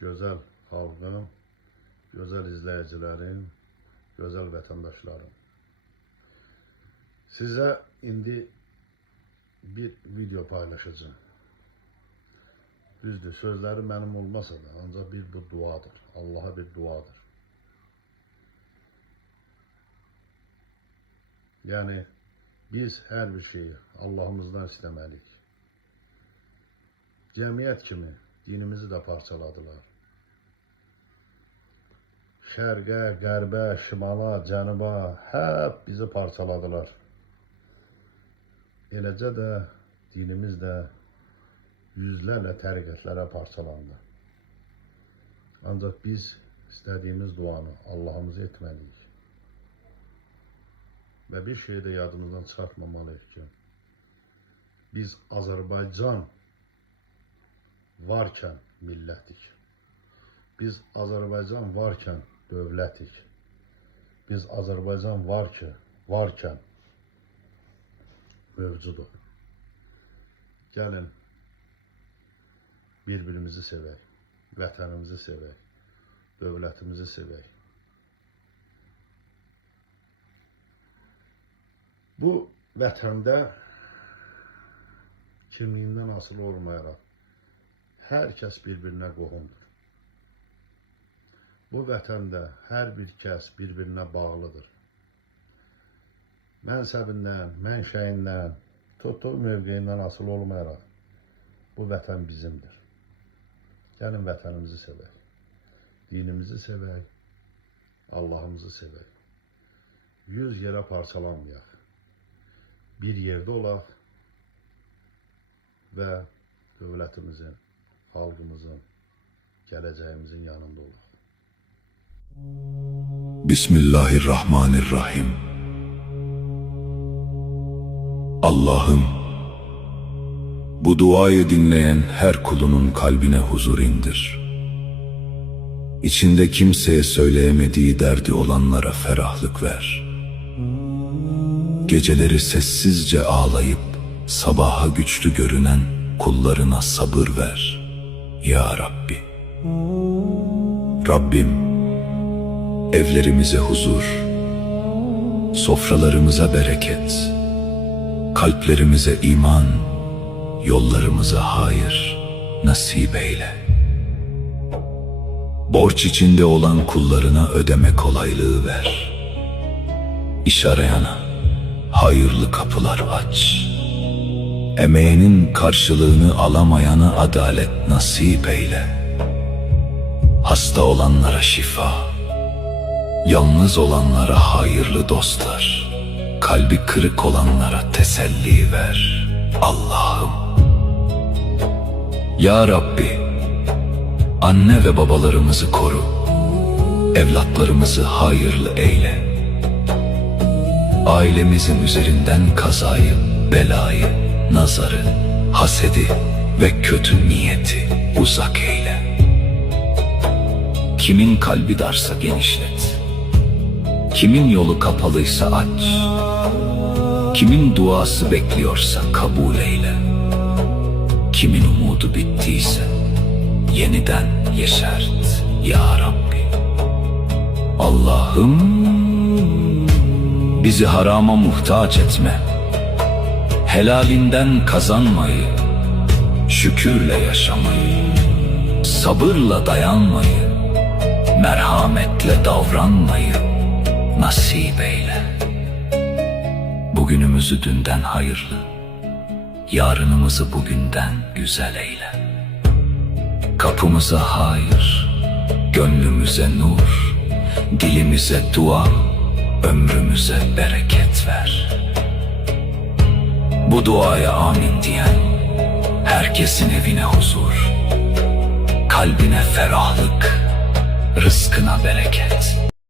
Gözəl xalqım, gözəl izləyicilərim, gözəl vətəndaşlarım. Sizə indi bir video paylaşacağım. Düzdür, sözləri mənim olmasa da, ancaq bu duadır. Allah'a bir duadır. Yəni, biz hər bir şeyi Allah'ımızdan istəməliyik. Cəmiyyət kimi dinimizi də parçaladılar. Şərqə, qərbə, şimala, cənuba hep bizi parçaladılar. Eləcə də dinimiz də yüzlərlə təriqətlərə parçalandı. Ancaq biz istədiyimiz duanı Allah'ımıza etməliyik. Və bir şeyi də yadımızdan çıxartmamalıyıq ki, biz Azərbaycan varkən millətik. Biz Azərbaycan varkən dövlətik. Biz Azərbaycan varkən mövcuduq. Gəlin, bir-birimizi sevək, vətənimizi sevək, dövlətimizi sevək. Bu vətəndə kimliyindən asılı olmayaraq hər kəs bir-birinə qohumdur. Bu vətəndə hər bir kəs bir-birinə bağlıdır. Mənsəbindən, mənşəyindən, tutduğu mövqeyindən asılı olmayaraq bu vətən bizimdir. Gəlin vətənimizi sevək, dinimizi sevək, Allah'ımızı sevək. 100 yerə parçalanmayaq. Bir yerdə olaq və dövlətimizin, xalqımızın, gələcəyimizin yanında olaq. Bismillahirrahmanirrahim. Allah'ım, bu duayı dinleyen her kulunun kalbine huzur indir. İçinde kimseye söyleyemediği derdi olanlara ferahlık ver. Geceleri sessizce ağlayıp sabaha güçlü görünen kullarına sabır ver. Ya Rabbi. Rabbim, evlerimize huzur, sofralarımıza bereket, kalplerimize iman, yollarımıza hayır nasip eyle. Borç içinde olan kullarına ödeme kolaylığı ver. İş arayana hayırlı kapılar aç. Emeğinin karşılığını alamayana adalet nasip eyle. Hasta olanlara şifa, yalnız olanlara hayırlı dostlar, kalbi kırık olanlara teselli ver. Allah'ım. Ya Rabbi, anne ve babalarımızı koru, evlatlarımızı hayırlı eyle. Ailemizin üzerinden kazayı, belayı, nazarı, hasedi ve kötü niyeti uzak eyle. Kimin kalbi darsa genişlet, kimin yolu kapalıysa aç, kimin duası bekliyorsa kabul eyle. Kimin umudu bittiyse yeniden yeşert Ya Rabbi. Allah'ım, bizi harama muhtaç etme. Helalinden kazanmayı, şükürle yaşamayı, sabırla dayanmayı, merhametle davranmayı nasip eyle. Bugünümüzü dünden hayırlı, yarınımızı bugünden güzel eyle. Kapımıza hayır, gönlümüze nur, dilimize dua, ömrümüze bereket ver. Bu duaya amin diyen herkesin evine huzur, kalbine ferahlık, rızkına bereket.